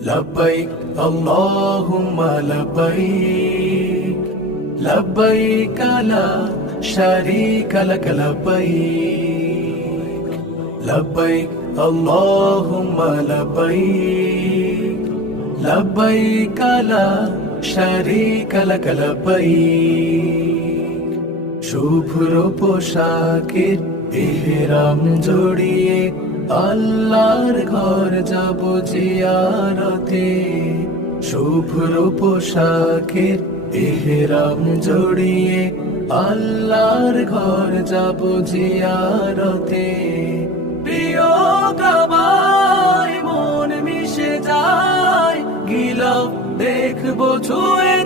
لبيك اللهم لبيك لبيك لا شريك لك لبيك لبيك اللهم لبيك لبيك لا شريك لك لبيك শুভ্র পোশাকের ইহরাম জড়িয়ে আল্লাহর ঘর যাব জিয়ারতে শুভ্র পোশাকের ইহরাম জড়িয়ে আল্লাহর ঘর যাব জিয়ারতে প্রিয় কাবায় মন মিশে যায় গিলাফ দেখবো ছুঁয়ে